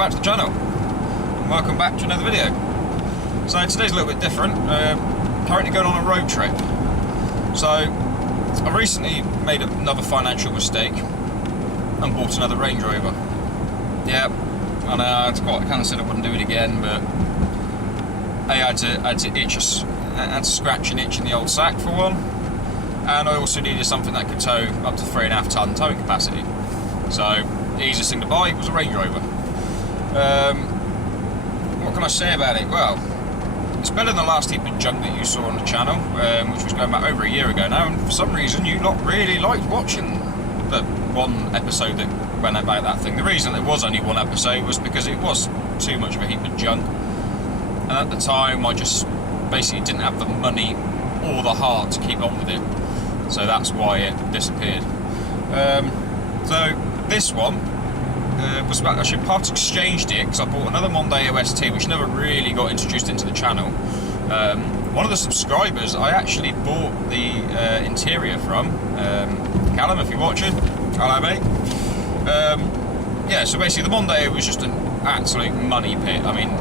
back to the channel, and welcome back to another video. So today's a little bit different. Currently going on a road trip. So I recently made another financial mistake and bought another Range Rover. Yeah, I know, I kind of said I wouldn't do it again, but I had to scratch an itch in the old sack for one, and I also needed something that could tow up to 3.5 ton towing capacity. So the easiest thing to buy was a Range Rover. What can I say about it? Well, it's better than the last heap of junk that you saw on the channel, which was going back over a year ago now, and for some reason you lot really liked watching the one episode that went about that thing. The reason there was only one episode was because it was too much of a heap of junk, and at the time I just basically didn't have the money or the heart to keep on with it, so that's why it disappeared. So this one was about, I should part exchanged it because I bought another Monday OST which never really got introduced into the channel. One of the subscribers I actually bought the interior from, Callum, if you're watching, hello mate. Yeah, so basically the Monday was just an absolute money pit. I mean,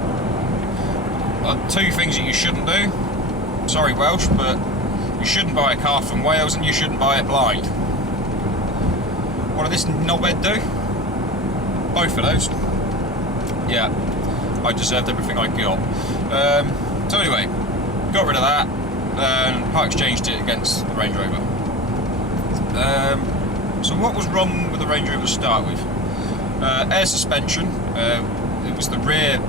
two things that you shouldn't do, sorry Welsh, but you shouldn't buy a car from Wales and you shouldn't buy it blind. What did this knobhead do? Both of those. Yeah, I deserved everything I got. So anyway, got rid of that and part exchanged it against the Range Rover. So what was wrong with the Range Rover to start with? Air suspension. It was the rear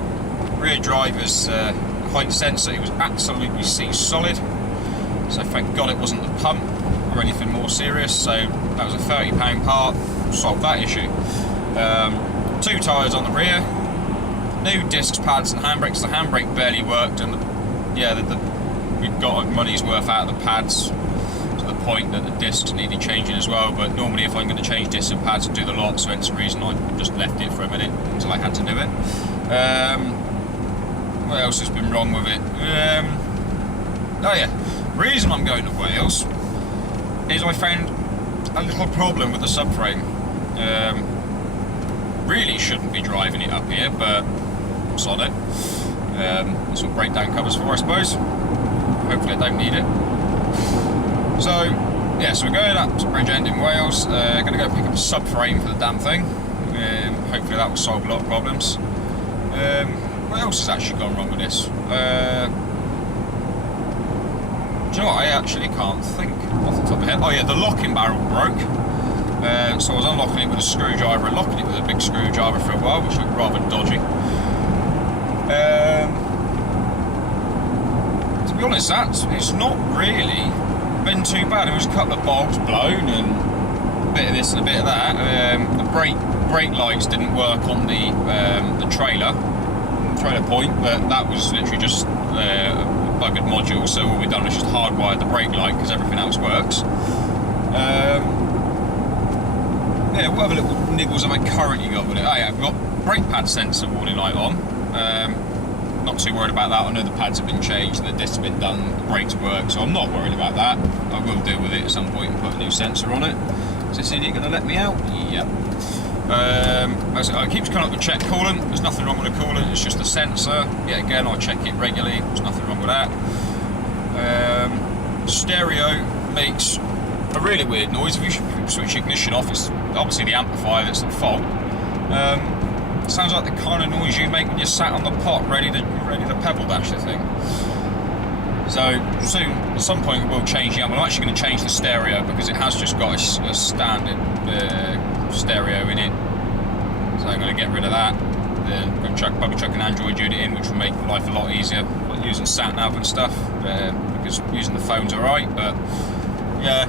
driver's height sensor. It was absolutely solid. So thank God it wasn't the pump or anything more serious. So that was a £30 part. Solved that issue. 2 tyres on the rear, new discs, pads and handbrakes. The handbrake barely worked, and we got our money's worth out of the pads to the point that the discs needed changing as well. But normally if I'm going to change discs and pads, I do the lot, so hence the reason I just left it for a minute until I had to do it. What else has been wrong with it? Oh yeah, the reason I'm going to Wales is I found a little problem with the subframe. Really shouldn't be driving it up here, but sod it. That's what breakdown covers for, I suppose. Hopefully I don't need it. So yeah, so we're going up to Bridgend in Wales. Going to go pick up a subframe for the damn thing. Hopefully that will solve a lot of problems. What else has actually gone wrong with this? Do you know what? I actually can't think off the top of my head. Oh yeah, the locking barrel broke. So I was unlocking it with a screwdriver and locking it with a big screwdriver for a while, which looked rather dodgy. To be honest, it's not really been too bad. There was a couple of bulbs blown and a bit of this and a bit of that. The brake lights didn't work on the trailer point, but that was literally just a buggered module, so all we've done is just hardwired the brake light because everything else works. Yeah, what other little niggles have I currently got with it? Oh yeah, I've got brake pad sensor warning light on. Not too worried about that. I know the pads have been changed and the discs have been done, the brakes work, so I'm not worried about that. I will deal with it at some point and put a new sensor on it. Is this idiot going to let me out? Yep. It keeps coming up with check coolant. There's nothing wrong with the coolant, it's just the sensor. Yet again, I check it regularly, there's nothing wrong with that. Stereo makes a really weird noise. If you switch ignition off, it's obviously the amplifier that's at fault. It sounds like the kind of noise you make when you're sat on the pot ready to pebble dash the thing. So soon, at some point, we'll change the amp. I'm actually going to change the stereo because it has just got a standard stereo in it. So I'm going to get rid of that. Then I'm going to probably chuck an Android unit in, which will make life a lot easier, like using sat nav and stuff. Because using the phone's alright, but yeah,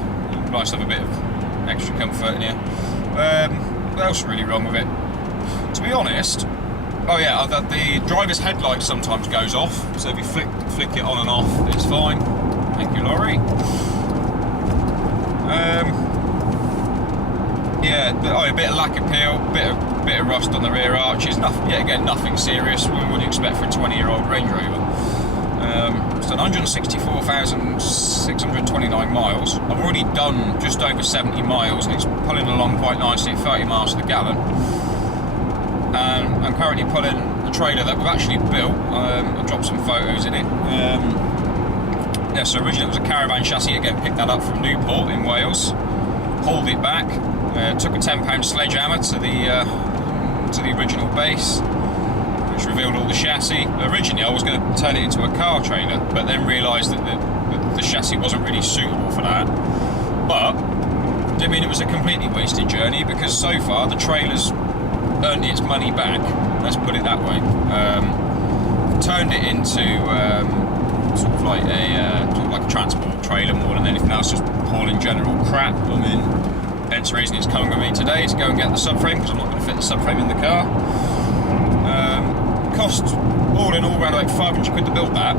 nice to have a bit of extra comfort in here. What else is really wrong with it? To be honest, oh yeah, the driver's headlight sometimes goes off, so if you flick it on and off, it's fine. Thank you, Laurie. Yeah, a bit of lacquer peel, bit of rust on the rear arches. Nothing, yet again, nothing serious. What would you expect for a 20-year-old Range Rover? It's done 164,629 miles. I've already done just over 70 miles, and it's pulling along quite nicely at 30 miles to the gallon. and I'm currently pulling the trailer that we've actually built. I've dropped some photos in it. Yeah, so originally it was a caravan chassis. Again, picked that up from Newport in Wales, hauled it back, took a £10 sledgehammer to the original base, which revealed all the chassis. Originally I was going to turn it into a car trailer, but then realised that the chassis wasn't really suitable for that. But didn't mean it was a completely wasted journey, because so far the trailer's earned its money back, let's put it that way. Turned it into sort of like a transport trailer more than anything else, just hauling general crap. I mean, hence the reason it's coming with me today, to go and get the subframe, because I'm not going to fit the subframe in the car. Cost all in all around like 500 quid to build that,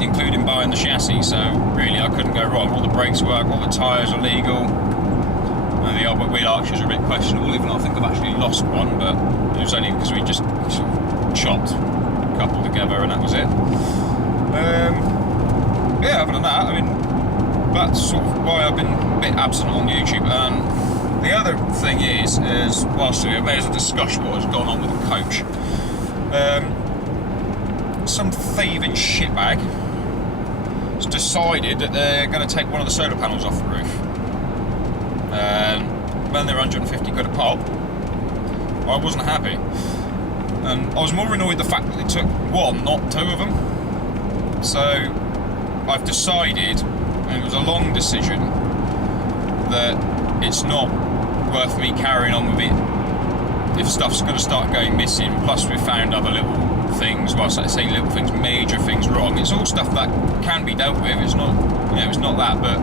including buying the chassis, so really I couldn't go wrong. All the brakes work, all the tyres are legal, and the old wheel arches are a bit questionable, even though I think I've actually lost one, but it was only because we just sort of chopped a couple together and that was it. Yeah, other than that, I mean, that's sort of why I've been a bit absent on YouTube. And the other thing is whilst we may as well discuss what has gone on with the coach. Some thieving shitbag has decided that they're going to take one of the solar panels off the roof. When they're 150 quid a pop, I wasn't happy. And I was more annoyed the fact that they took one, not two of them. So I've decided, and it was a long decision, that it's not worth me carrying on with it if stuff's going to start going missing. Plus we've found other little things, well I say little things, major things wrong. It's all stuff that can be dealt with. It's not, you know, it's not that, but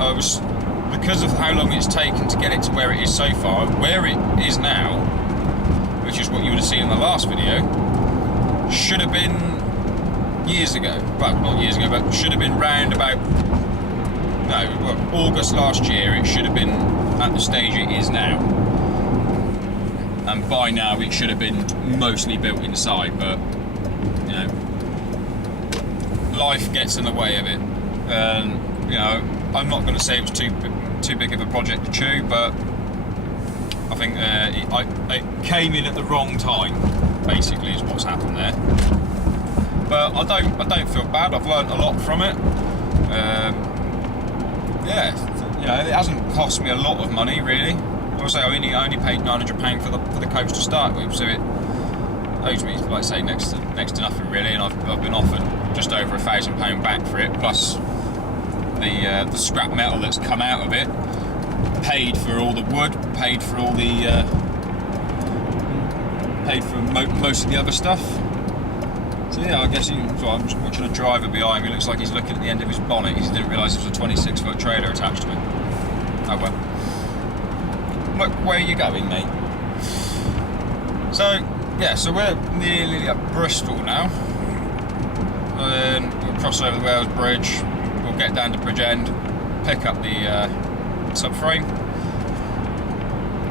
I was, because of how long it's taken to get it to where it is so far, where it is now, which is what you would have seen in the last video, should have been years ago. Well, not years ago, but should have been round about, August last year. It should have been at the stage it is now. And by now it should have been mostly built inside, but you know, life gets in the way of it. You know, I'm not going to say it was too big of a project to chew, but I think it came in at the wrong time, basically, is what's happened there. But I don't feel bad. I've learnt a lot from it. Yeah, you know, it hasn't cost me a lot of money really. I would say I only paid £900 for the coach to start with, so it owes me, like I say, next to nothing really. And I've been offered just over £1,000 back for it, plus the scrap metal that's come out of it, paid for all the wood, paid for all the paid for most of the other stuff. So yeah, I guess I'm just watching a driver behind me. Looks like he's looking at the end of his bonnet. He didn't realise there was a 26-foot trailer attached to it. Oh well. Look, where are you going, mate? So yeah, so we're nearly at Bristol now. We'll cross over the Wales Bridge. We'll get down to Bridgend, pick up the subframe,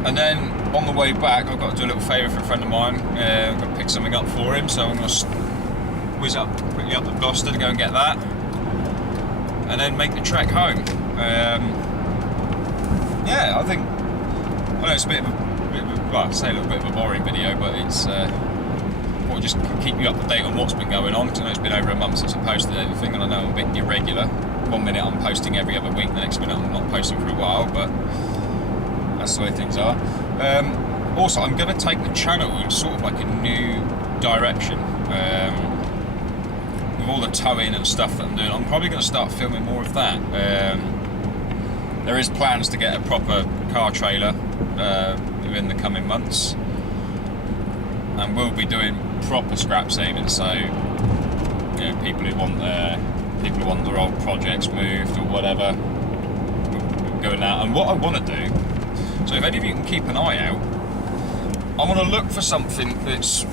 and then on the way back I've got to do a little favour for a friend of mine. I've got to pick something up for him, so I'm going to whiz up quickly up to Gloucester to go and get that, and then make the trek home. Yeah, I think, I know it's a bit of a, well, I say a little bit of a boring video, but it's will just keep you up to date on what's been going on. Because I know it's been over a month since I posted anything, and I know I'm a bit irregular. One minute I'm posting every other week, the next minute I'm not posting for a while, but that's the way things are. Also, I'm going to take the channel in sort of like a new direction. With all the towing and stuff that I'm doing, I'm probably going to start filming more of that. There is plans to get a proper car trailer within the coming months, and we'll be doing proper scrap saving. So, you know, people who want their old projects moved or whatever, we'll go now. And what I want to do, so if any of you can keep an eye out, I want to look for something that's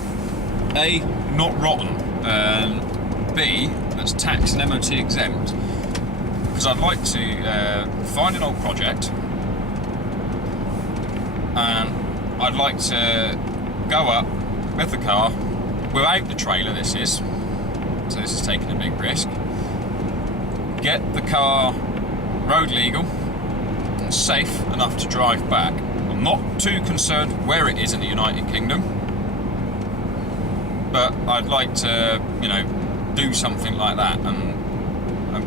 A, not rotten, and B, that's tax and MOT exempt. Because I'd like to find an old project, and I'd like to go up with the car, without the trailer this is, so this is taking a big risk, get the car road legal and safe enough to drive back, and I'm not too concerned where it is in the United Kingdom, but I'd like to, you know, do something like that and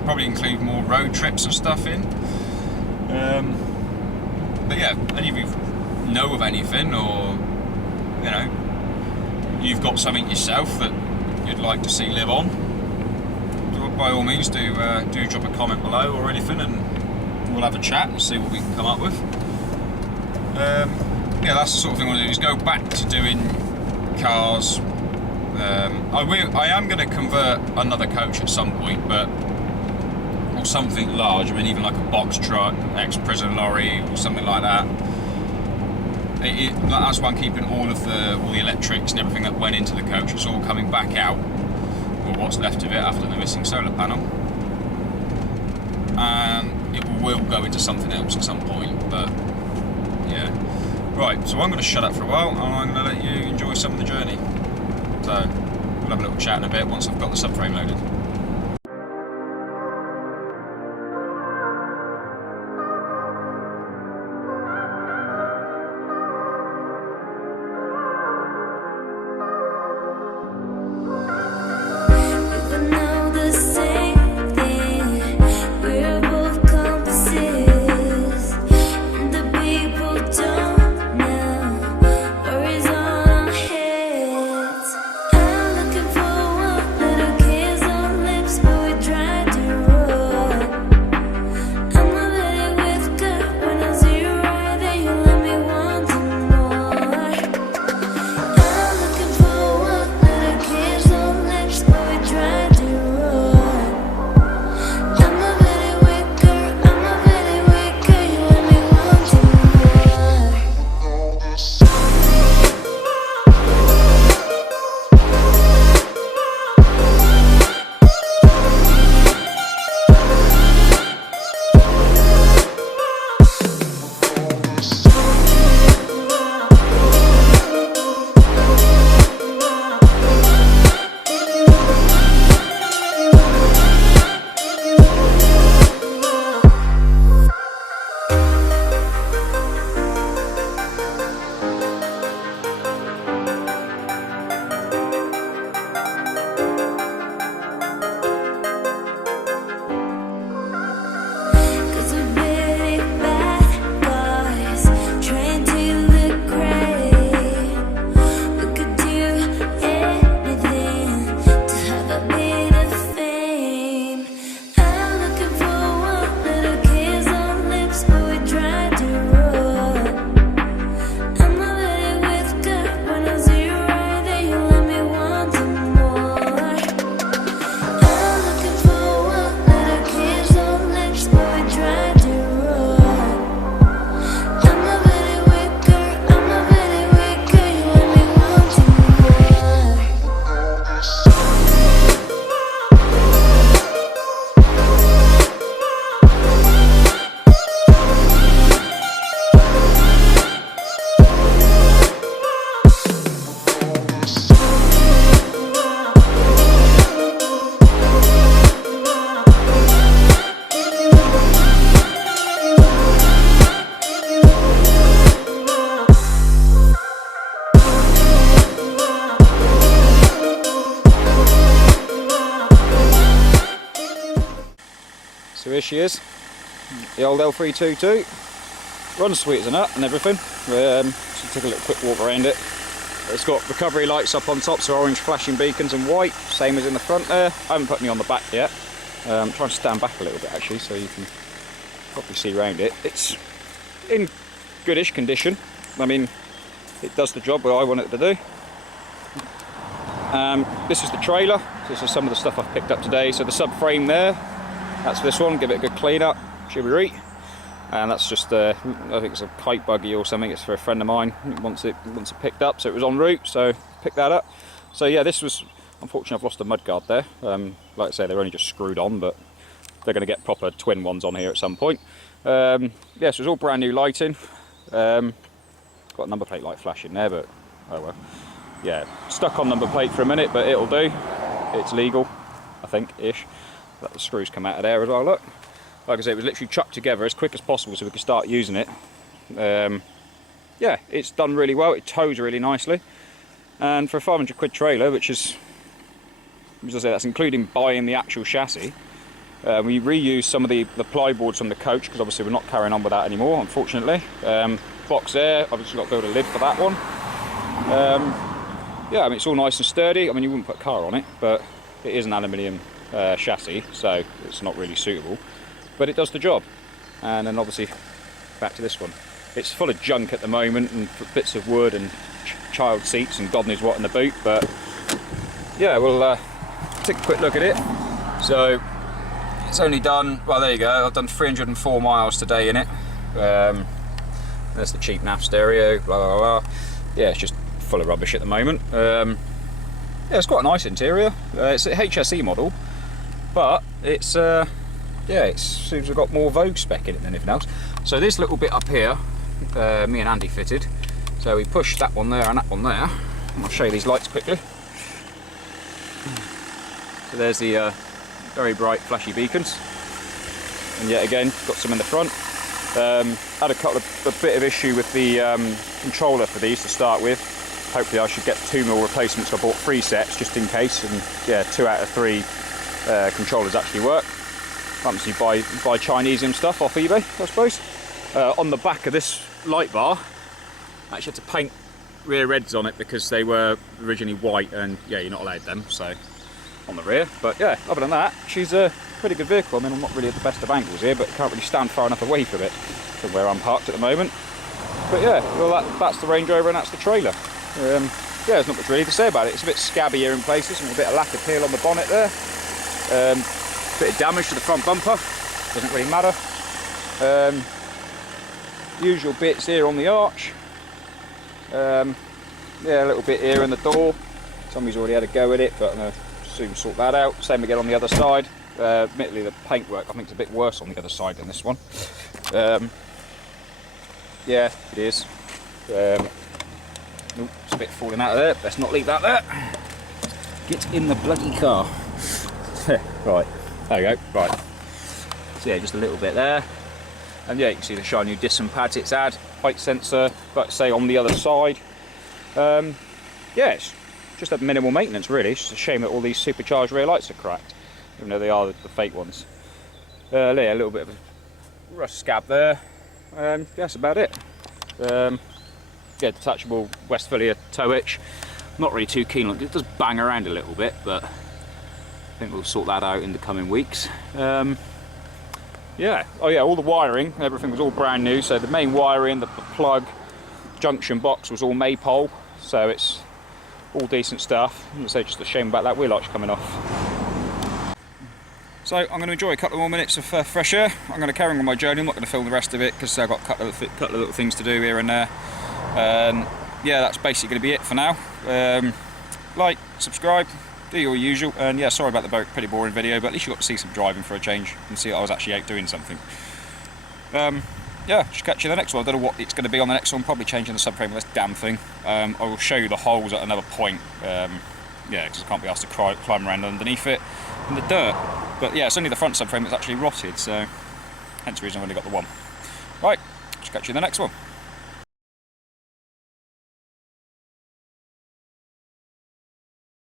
probably include more road trips and stuff in. But yeah, any of you know of anything, or you know, you've got something yourself that you'd like to see live on, by all means do drop a comment below or anything, and we'll have a chat and see what we can come up with. Yeah, that's the sort of thing I want to do, is go back to doing cars. I am going to convert another coach at some point, or something large. I mean, even like a box truck, ex-prison lorry, or something like that. That's why I'm keeping all the electrics and everything that went into the coach. It's all coming back out, or what's left of it after the missing solar panel, and it will go into something else at some point. But yeah, right. So I'm going to shut up for a while, and I'm going to let you enjoy some of the journey. So we'll have a little chat in a bit once I've got the subframe loaded. So here she is, the old L322. Runs sweet as a nut and everything. So take a little quick walk around it. It's got recovery lights up on top, so orange flashing beacons and white, same as in the front there. I haven't put any on the back yet. I'm trying to stand back a little bit actually, so you can probably see around it. It's in goodish condition. I mean, it does the job that I want it to do. This is the trailer. This is some of the stuff I've picked up today. So the subframe there, that's this one. Give it a good clean up, shibby. And that's just I think it's a kite buggy or something. It's for a friend of mine. He wants it picked up, so it was en route, so picked that up. So yeah, this was, unfortunately I've lost a mudguard there. Like I say, they're only just screwed on, but they're going to get proper twin ones on here at some point. Yeah, so it's all brand new lighting. Got a number plate light flashing there, but oh well. Yeah, stuck on number plate for a minute, but it'll do. It's legal, I think, ish. Let the screws come out of there as well, look. Like I say, it was literally chucked together as quick as possible so we could start using it. yeah, it's done really well. It tows really nicely, and for a 500 quid trailer, which is, as I say, that's including buying the actual chassis. We reused some of the ply boards from the coach, because obviously we're not carrying on with that anymore, unfortunately. Box there, obviously got to build a lid for that one. Yeah, I mean, it's all nice and sturdy. I mean, you wouldn't put a car on it, but it is an aluminium chassis, so it's not really suitable, but it does the job. And then obviously back to this one. It's full of junk at the moment, and bits of wood and child seats and God knows what in the boot, but yeah, we'll take a quick look at it. So it's only done, well, there you go, I've done 304 miles today in it. There's the cheap nav stereo, blah blah blah. Yeah, it's just full of rubbish at the moment. Yeah, it's quite a nice interior. It's a HSE model, but it's yeah, it seems to have got more Vogue spec in it than anything else. So this little bit up here, me and Andy fitted. So we push that one there and that one there. And I'll show you these lights quickly. So there's the very bright flashy beacons, and yet again got some in the front. Had a bit of issue with the controller for these to start with. Hopefully I should get 2mm replacements. I bought 3 sets just in case, and yeah, 2 out of 3 controllers actually work. Obviously buy Chinese and stuff off eBay, I suppose. On the back of this light bar, I actually had to paint rear reds on it because they were originally white, and yeah, you're not allowed them, so on the rear. But yeah, other than that, she's a pretty good vehicle. I mean, I'm not really at the best of angles here, but can't really stand far enough away from it, from where I'm parked at the moment. But yeah, well, that's the Range Rover and that's the trailer. Yeah, there's not much really to say about it. It's a bit scabby here in places, and a bit of lack of peel on the bonnet there. Bit of damage to the front bumper, doesn't really matter. Usual bits here on the arch. Yeah, a little bit here in the door. Somebody's already had a go at it, but I'm going to soon sort that out. Same again on the other side. Admittedly, the paintwork I think is a bit worse on the other side than this one. Yeah, it is. Nope, it's a bit falling out of there. Let's not leave that there. Get in the bloody car. Right, there you go. Right. So yeah, just a little bit there. And yeah, you can see the shiny new disc and pads it's had. Height sensor, like I say, on the other side. Yeah, it's just had minimal maintenance really. It's just a shame that all these supercharged rear lights are cracked, even though they are the fake ones. Yeah, a little bit of a rust scab there. Yeah, that's about it. Yeah, detachable Westphalia tow hitch. Not really too keen on it. It does bang around a little bit, but I think we'll sort that out in the coming weeks. Yeah, oh yeah, all the wiring, everything was all brand new. So the main wiring, the plug, junction box was all Maypole, so it's all decent stuff. So just a shame about that wheel arch coming off. So I'm going to enjoy a couple more minutes of fresh air. I'm going to carry on with my journey. I'm not going to film the rest of it because I've got a couple of little things to do here and there. Yeah, that's basically going to be it for now. Like, subscribe, do your usual, and yeah, sorry about the pretty boring video, but at least you got to see some driving for a change and see that I was actually out doing something. Yeah, just catch you in the next one. I don't know what it's going to be on the next one, probably changing the subframe of this damn thing. I will show you the holes at another point, yeah, because I can't be asked to climb around underneath it in the dirt. But yeah, it's only the front subframe that's actually rotted, so hence the reason I've only got the one. Right, just catch you in the next one.